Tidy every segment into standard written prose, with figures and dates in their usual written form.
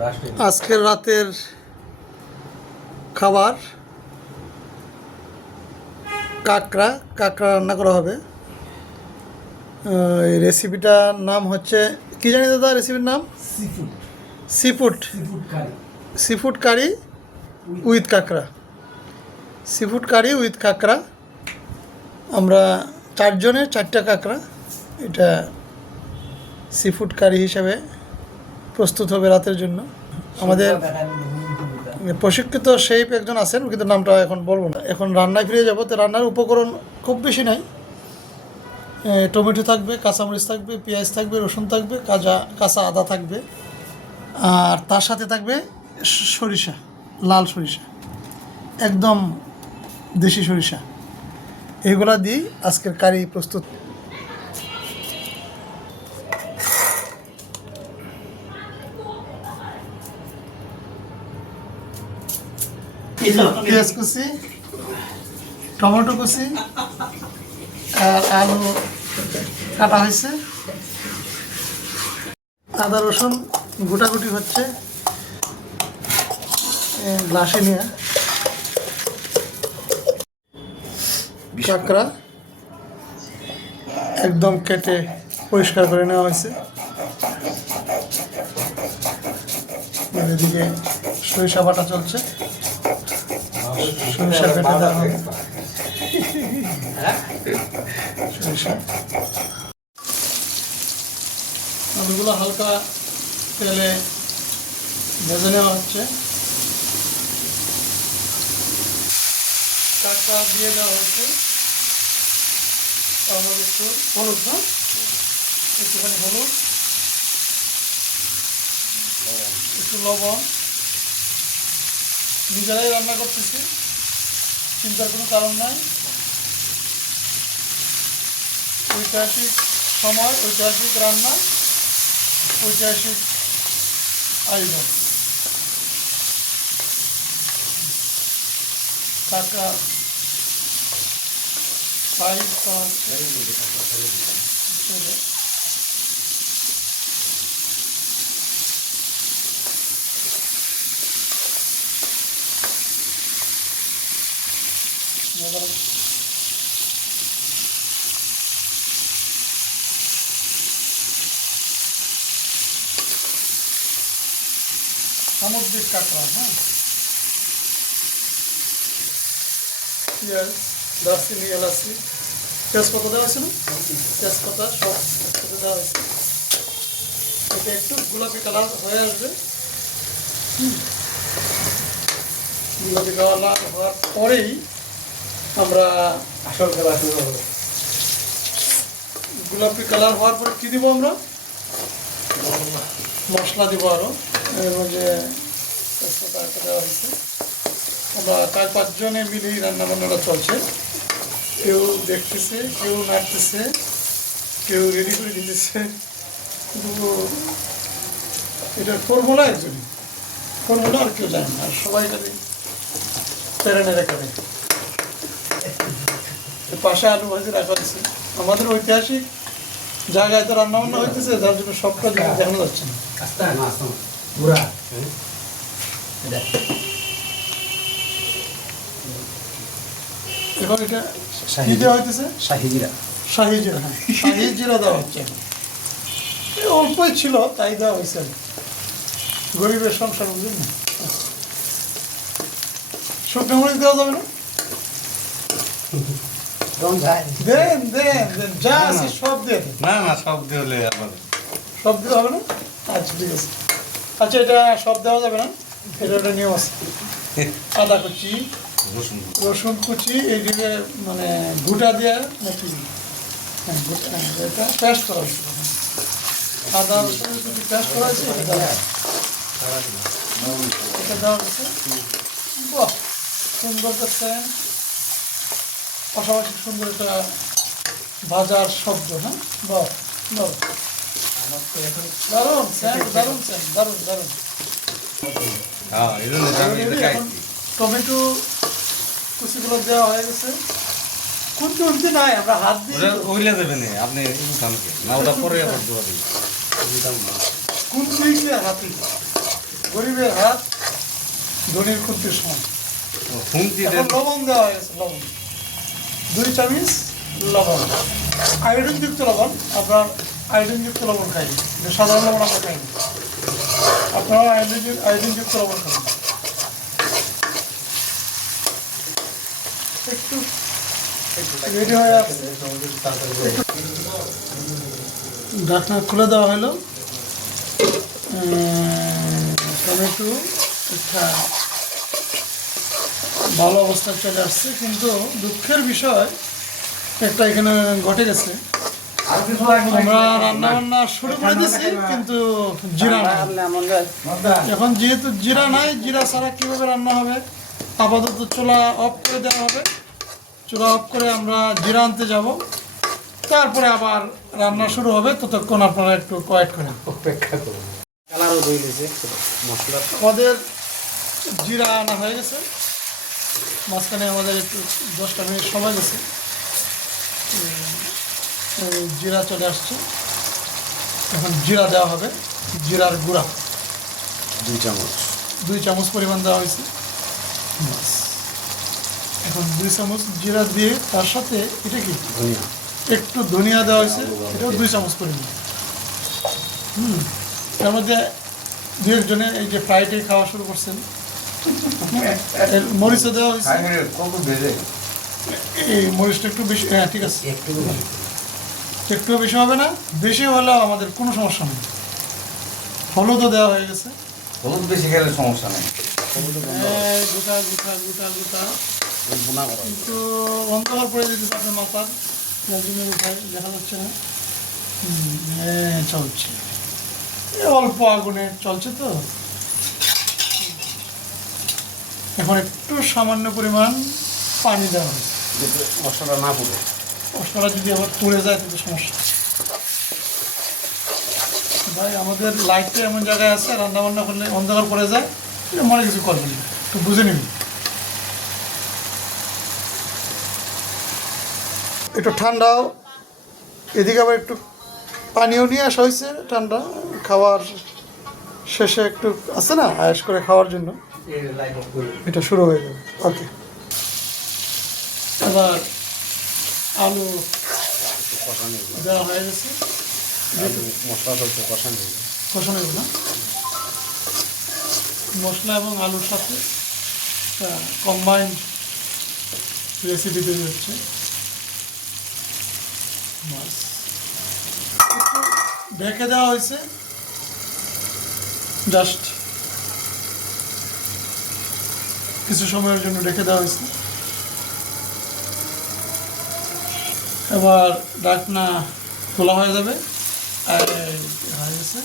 আজকের রাতের খাবার কাঁকড়া রান্না করা হবে। এই রেসিপিটার নাম হচ্ছে কি জানি দাদা, রেসিপির নাম সিফুড কারি উইথ কাঁকড়া। সিফুড কারি উইথ কাঁকড়া। আমরা চারজনের 4টা কাঁকড়া। এটা সিফুড কারি হিসাবে প্রস্তুত হবে রাতের জন্য। আমাদের প্রশিক্ষিত শেফ একজন আছেন, কিন্তু নামটা এখন বলবো না। এখন রান্নায় ফিরে যাবো। তো রান্নার উপকরণ খুব বেশি নাই। টমেটো থাকবে, কাঁচামরিচ থাকবে, পেঁয়াজ থাকবে, রসুন থাকবে, কাঁচা আদা থাকবে, আর তার সাথে থাকবে সরিষা, লাল সরিষা, একদম দেশি সরিষা। এগুলা দিয়েই আজকের কারি প্রস্তুত। পেঁয়াজ কুচি, টমেটো কুচি আর আলু কাটা হয়েছে। আদা রসুন গোটাগুটি হচ্ছে গ্লাসে নিয়ে। কাঁকড়া একদম কেটে পরিষ্কার করে নেওয়া হয়েছে। এদিকে সরিষা বাটা চলছে, সরিষা বেটে দেওয়া হবে। সরিষা আলুগুলো হালকা তেলে ভেজে নেওয়া হচ্ছে। কাঁকড়া দিয়ে দেওয়া হচ্ছে। তারপর একটু হলুদ, একটুখানি হলুদ, একটু লবণ। নিজেরাই রান্না করতেছি, চিন্তার কোনো কারণ নাই। ঐতিহাসিক সময়, ঐতিহাসিক রান্না, ঐতিহাসিক আয়োজন। কাঁকড়া ফ্রাই করা হচ্ছে। সামুদ্রিক কাঁকড়া। পেঁয়াজ, দারচিনি, এলাচি, তেজপাতা দেওয়া হয়েছে না? তেজপাতা সব একসাথে দেওয়া হয়েছে। এটা একটু গোলাপি কালার হয়ে আসবে। গোলাপি কালার হওয়ার পরেই আমরা আসল খেলা শুরু করব। গোলাপি কালার হওয়ার পরে কী দিব? আমরা মশলা দিব আরও। এর মধ্যে তেজপাতা একটা দেওয়া হয়েছে। আমরা 4-5 জনে মিলেই রান্নাবান্নাটা চলছে। কেউ দেখতেছে, কেউ নাড়তেছে, কেউ রেডি করে দিতেছে। কিন্তু এটার ফর্মুলা একজনই, ফর্মুলা আর কেউ জানে না। আর সবাই খালি প্যারেনে রেখে দেয়। পাশে আলু ভাজি রাখা হয়েছে। আমাদের ঐতিহাসিক জায়গায় তো রান্নাবান্না হইতেছে, যার জন্য সবটা জিনিস দেখানো যাচ্ছে না। এখন এটা কি দেওয়া হইতেছে? শাহি জিরা। শাহি জিরা দেওয়া হচ্ছে। অল্পই ছিল, তাই দেওয়া হয়েছে। গরিবের সংসার, বুঝলেন না? শুকনো মরিচ দেওয়া যাবে না? দেন যা আছে সব দিয়ে দেন। না সব দিলে সব দিতে হবে না? আচ্ছা ঠিক আছে। আচ্ছা, এটা সব দেওয়া যাবে না, এটা একটা নিয়ম আছে। আদা কুচি, রসুন কুচি, এইদিকে মানে গুটা দিয়ে নাকি এটা পেস্ট করা হয়েছে। আদা রসুন কুচি পেস্ট করা হয়েছে, এটা দেওয়া হয়েছে। বাহ, সুন্দর করছেন। পাশাপাশি সুন্দর একটা ভাজার শব্দ। বাহ বাহ, দারুণ দারুণ দারুণ দারুণ। এখন টমেটো কুচিগুলো দেওয়া হয়ে গেছে। কুচি উঠতে নাই, আমরা হাত দিয়ে ওইলে দেবেন আপনি। না ওটা পরে আবার দেওয়া দিন। কুচি হাতে গরিবের হাত ধনির খুন্তির সমান। খুন্তি এখন লবণ দেওয়া হয়েছে, লবণ 2 চামচ লবণ, আয়োডিনযুক্ত লবণ। আপনার আয়োডিনযুক্ত লবণ খাই, এটা সাধারণ লবণ আমরা খাই না, আপনারা আয়োডিনযুক্ত লবণ খাবেন। একটু রেডি হয়ে আসছে, ঢাকনা খুলে দেওয়া হলো। টমেটো একটা ভালো অবস্থায় চলে আসছে, কিন্তু দুঃখের বিষয় একটা এখানে ঘটে গেছে। আমরা রান্না বান্না শুরু করে দিয়েছি, কিন্তু জিরা নাই। এখন যেহেতু জিরা নাই, জিরা ছাড়া কীভাবে রান্না হবে? আপাতত চুলা অফ করে দেওয়া হবে। চুলা অফ করে আমরা জিরা আনতে যাব, তারপরে আবার রান্না শুরু হবে। ততক্ষণ আপনারা একটু ওয়েট করেন, অপেক্ষা করুন। কালারও দিয়ে দিয়েছে মশলা। আমাদের জিরা আনা হয়ে গেছে, মাঝখানে আমাদের একটু 10টা মিনিট সময় গেছে। জিরা চলে আসছে, এখন জিরা দেওয়া হবে। জিরার গুঁড়া 2 চামচ। 2 চামচ পরিমাণ দেওয়া হয়েছে। ব্যাস। এখন 2 চামচ জিরা দিয়ে তার সাথে এটা কি ধনিয়া। একটু ধনিয়া দেওয়া হয়েছে, এটাও 2 চামচ পরিমাণ। তার মধ্যে 2-1 এই যে ফ্রাইডে খাওয়া শুরু করছেন, এর মরিচও দেওয়া হয়েছে। এই মরিচটা একটু বেশি, হ্যাঁ ঠিক আছে, একটু একটু বেশি হবে না, বেশি হলেও আমাদের কোনো সমস্যা নেই। হলুদও দেওয়া হয়ে গেছে। হলুদ বেশি খেলে সমস্যা নেই। গোটা গোটা গোটা গোটা বোনা করা। একটু অন্ধকার পড়ে যেতেছে আপনার মাথার, যার জন্য উঠায় দেখা যাচ্ছে না। হ্যাঁ চলছে, অল্প আগুনে চলছে তো। এখন একটু সামান্য পরিমাণ পানি দেওয়া হয়েছে। যাতে মশলাটা না পুড়ে। মশলাটা যদি আবার পুড়ে যায় তাহলে সমস্যা। ভাই আমাদের লাইটটা এমন জায়গায় আছে, রান্না বান্না করলে অন্ধকার পড়ে যায়, এটা মনে কিছু করবেন না, একটু বুঝে নিবি। একটু ঠান্ডাও, এদিকে আবার একটু পানিও নিয়ে আসা হয়েছে ঠান্ডা, খাওয়ার শেষে একটু আছে না আয়েস করে খাওয়ার জন্য। এটা শুরু হয়ে যাবে। ওকে, এবার আলু দেওয়া হয়ে গেছে, মশলা চলছে কষা নেই। কষানো হবে না, মশলা এবং আলুর সাথে কম্বাইন্ড রেসিপি তৈরি হচ্ছে। বাস, ঢেকে দেওয়া হয়েছে, জাস্ট কিছু সময়ের জন্য ঢেকে দেওয়া হয়েছে। এবার ঢাকনা খোলা হয়ে যাবে, আর হয়ে গেছে।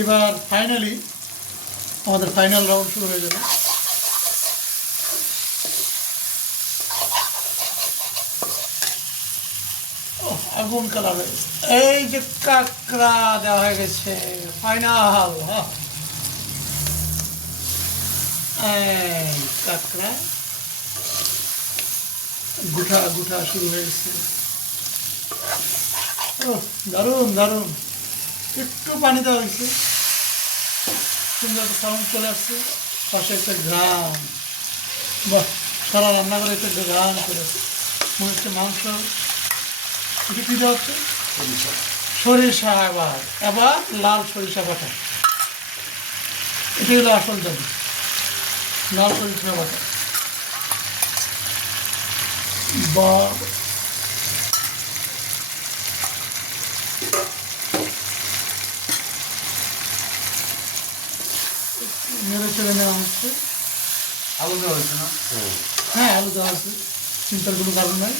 এবার ফাইনালি আমাদের ফাইনাল রাউন্ড শুরু হয়ে যাবে। আগুন কালার হয়ে গেছে, এই যে কাঁকড়া দেওয়া হয়ে গেছে ফাইনাল। কাঁকড়া গুঠা গুঠা শুরু হয়ে গেছে। দারুণ দারুণ, একটু পানি দেওয়া হয়েছে, সুন্দর একটা সাউন্ড চলে আসছে, পাশে একটা গ্রাম, বাহ সারা রান্নাঘরে একটা গ্রাম চলে আসছে, মনে হচ্ছে মাংস। এটা কী দেওয়া হচ্ছে? সরিষা। এবার এবার লাল সরিষা বাটা, এটাই হলো আসল জানি, লাল সরিষা বাটা। বা নেড়ে চেড়ে নেওয়া হচ্ছে। আলু দেওয়া হয়েছে না? হ্যাঁ আলু দেওয়া হয়েছে, চিন্তার কোনো কারণ নাই,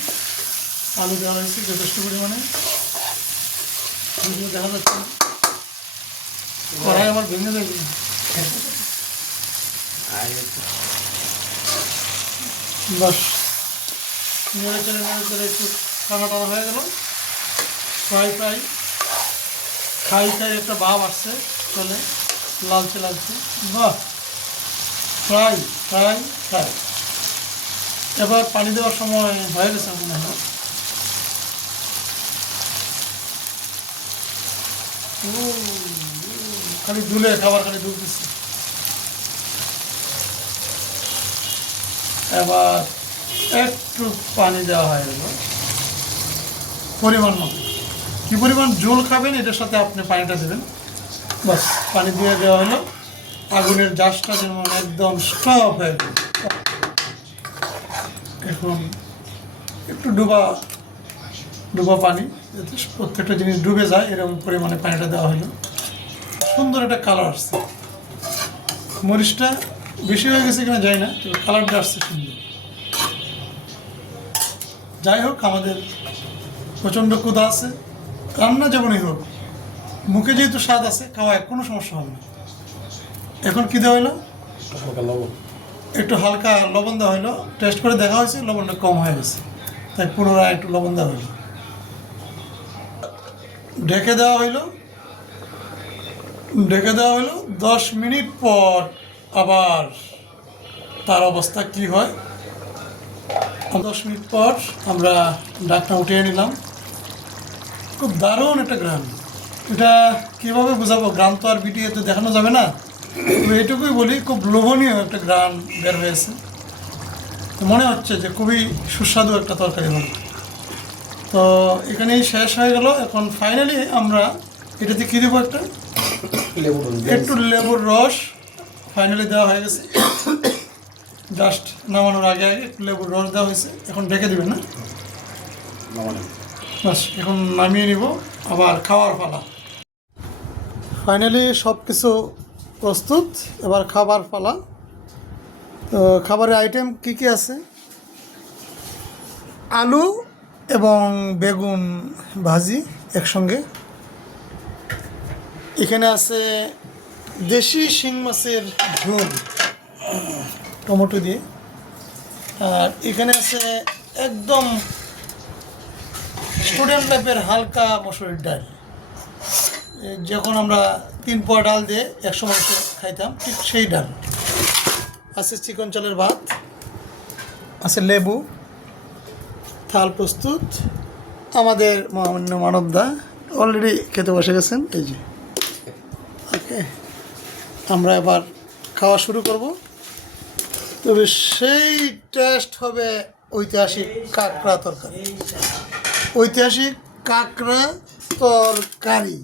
আলু দেওয়া হয়েছে যথেষ্ট পরিমাণে। ভিডিও দেখা যাচ্ছে না, কড়াই আবার ভেঙে দেবে না। বাস নেড়ে চেড়ে একটু টানা টানা হয়ে গেল, ফ্রাই ফ্রাই খাই খাই একটা ভাব আসছে, চলে লালচে লালচে, বাহ ফ্রাই ফ্রাই ফ্রাই। এবার পানি দেওয়ার সময় হয়ে গেছে মনে হয়। খালি ধুলে খাবার, খালি দুলতেছে। এবার একটু পানি দেওয়া হয়ে গেল পরিমাণ মতো। কী পরিমাণ ঝোল খাবেন এটার সাথে আপনি পানিটা দেবেন। বাস পানি দিয়ে দেওয়া হলো, আগুনের জাসটা যেমন একদম স্টপ হয়ে গেল। এখন একটু ডুবা পানি, যাতে প্রত্যেকটা জিনিস ডুবে যায় এরকম পরিমাণে পানিটা দেওয়া হলো। সুন্দর একটা কালার আসছে, মরিচটা বেশি হয়ে গেছে কিনা যায় না, তবে কালারটা আসছে সুন্দর। যাই হোক, আমাদের প্রচণ্ড ক্ষুধা আছে, রান্না যেমনই হোক মুখে যেহেতু স্বাদ আছে, খাওয়ায় কোনো সমস্যা হবে না। এখন কী দেওয়া হলো, হালকা লবণ। একটু হালকা লবণ দেওয়া হলো। টেস্ট করে দেখা হয়েছে লবণটা কম হয়ে গেছে, তাই পুনরায় একটু লবণ দেওয়া হলো। ঢেকে দেওয়া হলো 10 মিনিট পর আবার তার অবস্থা কি হয়। 10 মিনিট পর আমরা ঢাকনা উঠিয়ে নিলাম। খুব দারুণ একটা গ্রাম। এটা কীভাবে বোঝাবো, গ্রাম তো আর ভিডিওতে দেখানো যাবে না, তবে এটুকুই বলি, খুব লোভনীয় একটা গ্রাম বের হয়েছে। মনে হচ্ছে যে খুবই সুস্বাদু একটা তরকারি হবে। তো এখানেই শেষ হয়ে গেল। এখন ফাইনালি আমরা এটাতে কী দেবো, একটু লেবুর রস ফাইনালি দেওয়া হয়ে গেছে। জাস্ট নামানোর আগে একটু লেবুর রস দেওয়া হয়েছে। এখন ঢেকে দেবেন না, বাস এখন নামিয়ে নিব, আবার খাওয়ার পালা। ফাইনালি সব কিছু প্রস্তুত, এবার খাবার পালা। তো খাবারের আইটেম কি কি আছে, আলু এবং বেগুন ভাজি একসঙ্গে। এখানে আছে দেশি শিং মাছের ঝোল টমেটো দিয়ে, আর এখানে আছে একদম স্টুডেন্ট টাইপের হালকা মসুরির ডাল। যখন আমরা 3 পোয়া ডাল দিয়ে 100 মাংস খাইতাম, ঠিক সেই ডাল আছে। চিকন চালের ভাত আছে, লেবু, থাল প্রস্তুত। আমাদের মহামান্য মানবদা অলরেডি খেতে বসে গেছেন, এই যে। ওকে, আমরা এবার খাওয়া শুরু করব। তবে সেই টেস্ট হবে ঐতিহাসিক কাঁকড়া তরকারি, ঐতিহাসিক কাঁকড়া তরকারি।